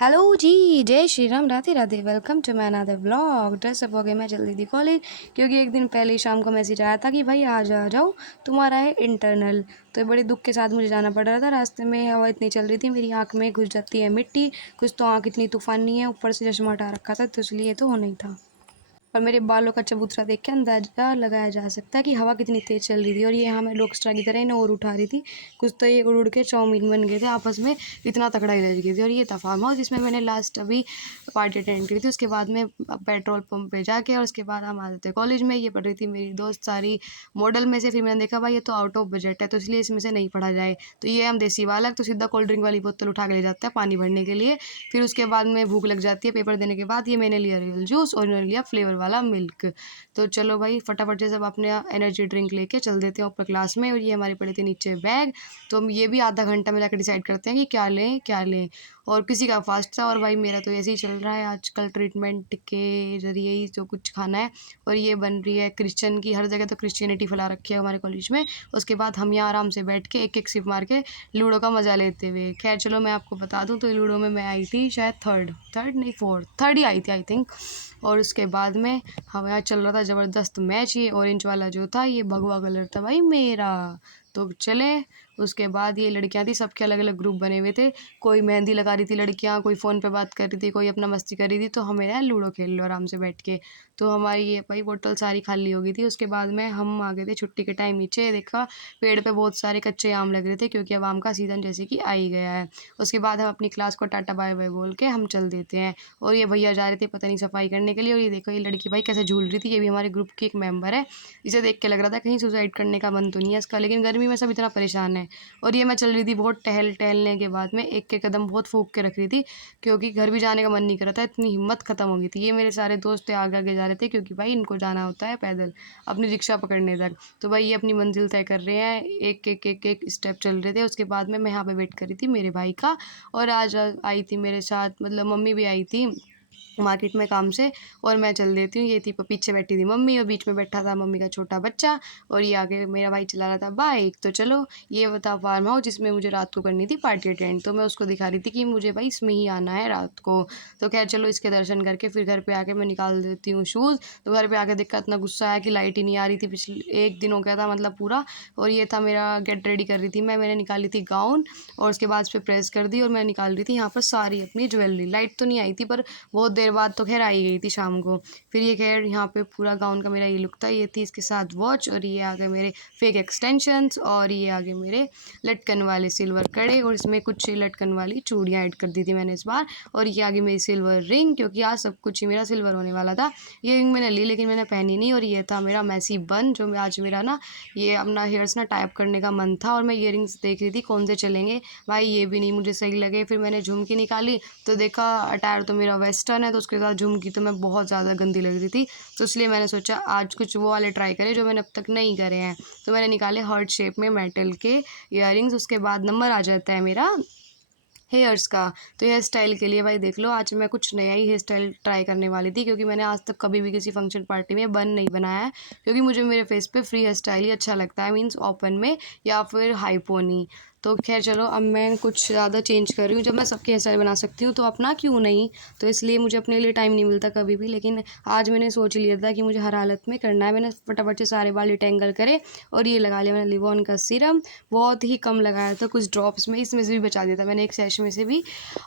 Hello ji, जय Shri Ram, Radhe Radhe. Welcome to my another vlog. Dress up हो गए, मैं चल रही थी कॉलेज क्योंकि एक दिन पहले ही शाम को मैसेज आया था कि भाई आ जाओ, तुम्हारा है इंटरनल। तो बड़े दुख के साथ मुझे जाना पड़ रहा था। रास्ते में हवा इतनी चल रही थी, मेरी आँख में घुस जाती है मिट्टी। कुछ तो आँख इतनी तूफानी है, ऊपर से चश्मा हटा रखा था तो इसलिए तो होना ही था। और मेरे बालों का चबूतरा देख के अंदाजा लगाया जा सकता है कि हवा कितनी तेज़ चल रही थी। और ये यहाँ मैं लोकस्टार की तरह इन्हें और उठा रही थी। कुछ तो ये उड़ उड़ के चाउमीन बन गए थे आपस में, इतना तगड़ा ही रह गई थी। और ये था फार्म हाउस जिसमें मैंने लास्ट अभी पार्टी अटेंड करी थी। उसके बाद में पेट्रोल पंप पे जाके और उसके बाद हम आते थे कॉलेज में। ये पढ़ रही थी मेरी दोस्त सारी मॉडल में से। फिर मैंने देखा भाई ये तो आउट ऑफ बजट है तो इसलिए इसमें से नहीं पढ़ा जाए। तो ये हम देसी वाला तो सीधा कोल्ड ड्रिंक वाली बोतल उठा के ले जाता है पानी भरने के लिए। फिर उसके बाद में भूख लग जाती है पेपर देने के बाद। ये मैंने लिया रियल जूस और इन्होंने लिया फ्लेवर वाला मिल्क। तो चलो भाई फटाफट से सब अपने एनर्जी ड्रिंक लेके चल देते हैं ऊपर क्लास में। और ये हमारे पड़े थे नीचे बैग। तो हम ये भी आधा घंटा में जाकर डिसाइड करते हैं कि क्या लें क्या लें। और किसी का फास्ट था और भाई मेरा तो ऐसे ही चल रहा है आजकल ट्रीटमेंट के जरिए ही जो कुछ खाना है। और ये बन रही है क्रिश्चियन की, हर जगह तो क्रिश्चियनिटी फैला रखी है हमारे कॉलेज में। उसके बाद हम यहाँ आराम से बैठ के एक एक सिप मार के लूडो का मज़ा लेते हुए। खैर चलो मैं आपको बता दूँ तो लूडो में मैं आई थी शायद थर्ड नहीं फोर्थ, थर्ड ही आई थी आई थिंक। और उसके बाद में हमारे यहाँ चल रहा था ज़बरदस्त मैच। ये ऑरेंज वाला जो था ये भगवा कलर था भाई मेरा। तो चले उसके बाद ये लड़कियां थी, सबके अलग अलग ग्रुप बने हुए थे। कोई मेहंदी लगा रही थी लड़कियां, कोई फ़ोन पे बात कर रही थी, कोई अपना मस्ती कर रही थी। तो हमें ना लूडो खेल लो आराम से बैठ के। तो हमारी ये भाई बोतल सारी खाली हो गई थी। उसके बाद में हम आ गए थे छुट्टी के टाइम नीचे। देखा पेड़ पे बहुत सारे कच्चे आम लग रहे थे क्योंकि अब आम का सीज़न जैसे कि आ ही गया है। उसके बाद हम अपनी क्लास को टाटा बाय बाय बोल के हम चल देते हैं। और ये भैया जा रहे थे पता नहीं सफाई करने के लिए। और ये देखो ये लड़की भाई कैसे झूल रही थी। ये भी हमारे ग्रुप की एक मेंबर है। इसे देख के लग रहा था कहीं सुसाइड करने का मन तो नहीं है इसका, लेकिन गर्मी में सब इतना परेशान है। और ये मैं चल रही थी बहुत टहलने के बाद में एक एक कदम बहुत फूंक के रख रही थी क्योंकि घर भी जाने का मन नहीं कर रहा था, इतनी हिम्मत खत्म हो गई थी। ये मेरे सारे दोस्त आगे आगे जा रहे थे क्योंकि भाई इनको जाना होता है पैदल अपनी रिक्शा पकड़ने तक। तो भाई ये अपनी मंजिल तय कर रहे हैं, एक एक एक एक स्टेप चल रहे थे। उसके बाद में मैं यहाँ पे वेट कर रही थी मेरे भाई का। और आज आई थी मेरे साथ मतलब मम्मी भी आई थी मार्केट में काम से। और मैं चल देती हूँ। ये थी पीछे बैठी थी मम्मी और बीच में बैठा था मम्मी का छोटा बच्चा। और ये आगे मेरा भाई चला रहा था बाइक। तो चलो ये था फार्म हाउस जिसमें मुझे रात को करनी थी पार्टी अटेंड। तो मैं उसको दिखा रही थी कि मुझे भाई इसमें ही आना है रात को। तो खैर चलो इसके दर्शन करके फिर घर पे आके मैं निकाल देती हूँ शूज़। तो घर पे आके देखा इतना गुस्सा आया कि लाइट ही नहीं आ रही थी, पिछले एक दिन हो गया था मतलब पूरा। और ये था मेरा गेट रेडी कर रही थी मैंने निकाली थी गाउन। और उसके बाद उस पर प्रेस कर दी और मैं निकाल रही थी यहाँ पर सारी अपनी ज्वेलरी। लाइट तो नहीं आई थी पर बहुत देर बाद तो खैर आई गई थी शाम को। फिर ये खैर यहाँ पे पूरा गाउन का मेरा ये लुक था। ये थी इसके साथ वॉच और ये आ गए मेरे फेक एक्सटेंशंस और ये आ गए मेरे लटकन वाले सिल्वर कड़े। और इसमें कुछ लटकन वाली चूड़ियाँ ऐड कर दी थी मैंने इस बार। और ये आ गई मेरी सिल्वर रिंग क्योंकि आज सब कुछ ही मेरा सिल्वर होने वाला था। ये रिंग मैंने ली लेकिन मैंने पहनी नहीं। और ये था मेरा मैसी बन जो आज मेरा ना ये अपना हेयर्स ना टाइप करने का मन था। और मैं इयरिंग्स देख रही थी कौन से चलेंगे। भाई ये भी नहीं मुझे सही लगे। फिर मैंने झुमकी निकाली तो देखा अटायर तो मेरा वेस्टर्न है तो उसके साथ झुमकी तो मैं बहुत ज़्यादा गंदी लग रही थी। तो इसलिए मैंने सोचा आज कुछ वो वाले ट्राई करें जो मैंने अब तक नहीं करे हैं। तो मैंने निकाले हार्ट शेप में मेटल के इयरिंग्स। उसके बाद नंबर आ जाता है मेरा हेयर्स का। तो हेयर स्टाइल के लिए भाई देख लो आज मैं कुछ नया ही हेयर स्टाइल ट्राई करने वाली थी क्योंकि मैंने आज तक कभी भी किसी फंक्शन पार्टी में बन नहीं बनाया है। क्योंकि मुझे मेरे फेस पे फ्री हेयर स्टाइल ही अच्छा लगता है, मीन्स ओपन में या फिर हाई पोनी। तो खैर चलो अब मैं कुछ ज़्यादा चेंज कर रही हूँ। जब मैं सबकी हेयर स्टाइल बना सकती हूँ तो अपना क्यों नहीं। तो इसलिए मुझे अपने लिए टाइम नहीं मिलता कभी भी, लेकिन आज मैंने सोच लिया था कि मुझे हर हालत में करना है। मैंने फटाफट से सारे बाल डिटेंगल करे और ये लगा लिया मैंने लिवॉन का सीरम। बहुत ही कम लगाया था, कुछ ड्रॉप्स में इसमें से भी बचा दिया था मैंने एक सैश में से भी।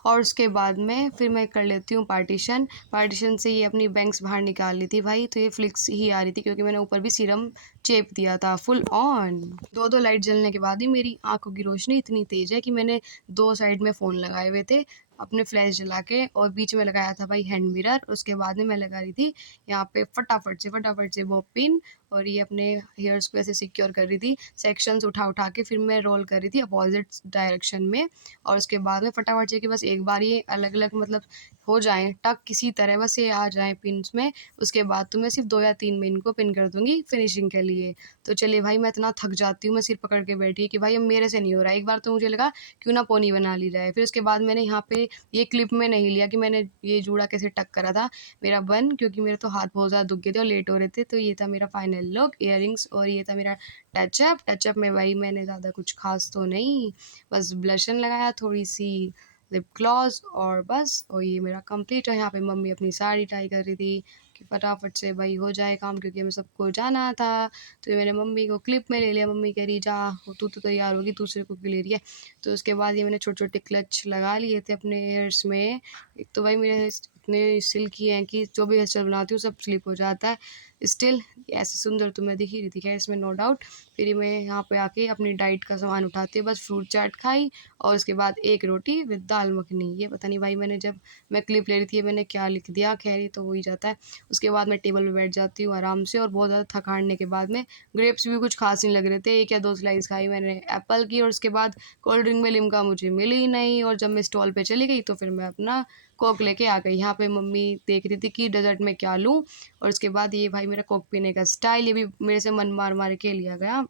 और उसके बाद में फिर मैं कर लेती हूँ पार्टीशन से ये अपनी बैंग्स बाहर निकाल ली थी भाई। तो ये फ्लिक्स ही आ रही थी क्योंकि मैंने ऊपर भी सीरम चेप दिया था फुल ऑन। दो दो लाइट जलने के बाद ही मेरी आंखों की रोशनी इतनी तेज़ है कि मैंने दो साइड में फ़ोन लगाए हुए थे अपने फ्लैश जला के और बीच में लगाया था भाई हैंड मिरर। उसके बाद में मैं लगा रही थी यहाँ पे फटाफट से वो पिन। और ये अपने हेयर्स को ऐसे सिक्योर कर रही थी सेक्शंस उठा उठा के। फिर मैं रोल कर रही थी अपोजिट डायरेक्शन में। और उसके बाद में फटाफट से कि बस एक बार ये अलग अलग मतलब हो जाएँ टक किसी तरह बस ये आ जाएँ पिन्स में। उसके बाद तो मैं सिर्फ 2 या 3 में इनको पिन कर दूँगी फिनिशिंग के लिए। तो चलिए भाई मैं इतना थक जाती हूँ, मैं सिर पकड़ के बैठी कि भाई अब मेरे से नहीं हो रहा है। एक बार तो मुझे लगा क्यों ना पोनी बना ली जाए। फिर उसके बाद मैंने यहाँ पे ये क्लिप में नहीं लिया कि मैंने ये जूड़ा कैसे टक करा था मेरा बन, क्योंकि मेरे तो हाथ बहुत ज़्यादा दुख गए थे और लेट हो रहे थे। तो ये था मेरा फाइनल लुक, इयररिंग्स और ये था मेरा टचअप में भाई मैंने ज़्यादा कुछ खास तो नहीं, बस ब्लशन लगाया थोड़ी सी लिप ग्लॉस और बस। और ये मेरा कंप्लीट है। यहाँ पे मम्मी अपनी साड़ी टाई कर रही थी कि फटाफट से भाई हो जाए काम, क्योंकि हमें सबको जाना था। तो ये मैंने मम्मी को क्लिप में ले लिया। मम्मी कह रही जा तू तो तैयार होगी, दूसरे को क्यों ले रही है। तो उसके बाद ये मैंने छोटे छोटे क्लच लगा लिए थे अपने हेयर्स में। एक तो भाई मेरे इतने सिल्की हैं कि जो भी हेयर स्टाइल बनाती हूँ सब स्लिप हो जाता है। स्टिल ऐसे सुंदर तो मैं दिख ही रही थी, खैर इसमें नो डाउट। फिर मैं यहाँ पे आके अपनी डाइट का सामान उठाती हूँ, बस फ्रूट चाट खाई और उसके बाद एक रोटी विद दाल मखनी। ये पता नहीं भाई मैंने जब मैं क्लिप ले रही थी मैंने क्या लिख दिया, खैर ये तो हो ही जाता है। उसके बाद मैं टेबल पे बैठ जाती हूँ आराम से, और बहुत ज़्यादा थकाने के बाद में ग्रेप्स भी कुछ खास नहीं लग रहे थे, एक या दो स्लाइस खाई मैंने एप्पल की। और उसके बाद कोल्ड ड्रिंक में लिम्का मुझे मिली ही नहीं, और जब मैं स्टॉल पे चली गई तो फिर मैं अपना कोक लेके आ गई। यहाँ पे मम्मी देख रही थी कि डेजर्ट में क्या लूँ। और उसके बाद ये भाई मेरा कोक पीने का स्टाइल, ये भी मेरे से मन मार मार के लिया गया।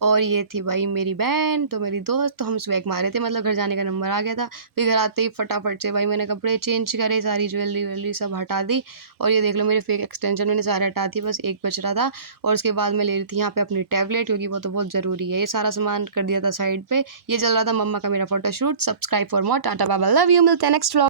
और ये थी भाई मेरी बहन, तो मेरी दोस्त, तो हम स्वैग मारे थे, मतलब घर जाने का नंबर आ गया था। फिर घर आते ही फटाफट से भाई मैंने कपड़े चेंज करे, सारी ज्वेलरी वेलरी सब हटा दी। और ये देख लो मेरे फेक एक्सटेंशन मैंने सारे हटा दिए, बस एक बच रहा था। और उसके बाद मैं ले रही थी यहाँ पे अपनी टैबलेट, क्योंकि वो तो बहुत ज़रूरी है। ये सारा सामान कर दिया था साइड पे। ये चल रहा था मम्मा का मेरा photoshoot. Subscribe for more. Tata bye bye, love you, मिलते हैं नेक्स्ट व्लॉग।